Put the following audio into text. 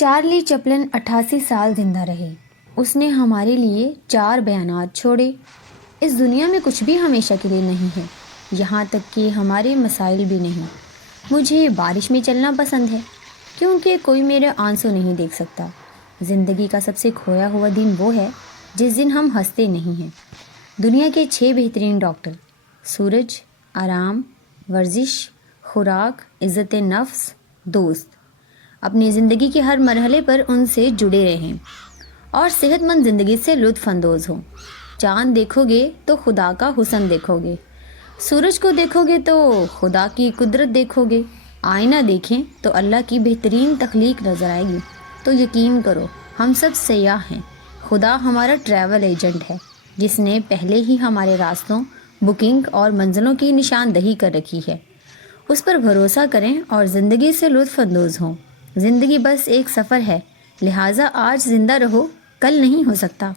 Charlie Chaplin 88 سال زندہ رہے۔ اس نے ہمارے لیے 4 بیانات چھوڑے۔ اس دنیا میں کچھ بھی ہمیشہ کے لیے نہیں ہے، یہاں تک کہ ہمارے مسائل بھی نہیں۔ مجھے بارش میں چلنا پسند ہے کیونکہ کوئی میرے آنسو نہیں دیکھ سکتا۔ زندگی کا سب سے کھویا ہوا دن وہ ہے جس دن ہم ہنستے نہیں ہیں۔ دنیا کے 6 بہترین ڈاکٹر: سورج، آرام، ورزش، خوراک، عزت نفس، دوست۔ اپنی زندگی کے ہر مرحلے پر ان سے جڑے رہیں اور صحت مند زندگی سے لطف اندوز ہوں۔ چاند دیکھو گے تو خدا کا حسن دیکھو گے، سورج کو دیکھو گے تو خدا کی قدرت دیکھو گے، آئینہ دیکھیں تو اللہ کی بہترین تخلیق نظر آئے گی۔ تو یقین کرو ہم سب سیاح ہیں، خدا ہمارا ٹریول ایجنٹ ہے جس نے پہلے ہی ہمارے راستوں، بکنگ اور منزلوں کی نشاندہی کر رکھی ہے۔ اس پر بھروسہ کریں اور زندگی سے لطف اندوز ہوں۔ زندگی بس ایک سفر ہے، لہٰذا آج زندہ رہو، کل نہیں ہو سکتا۔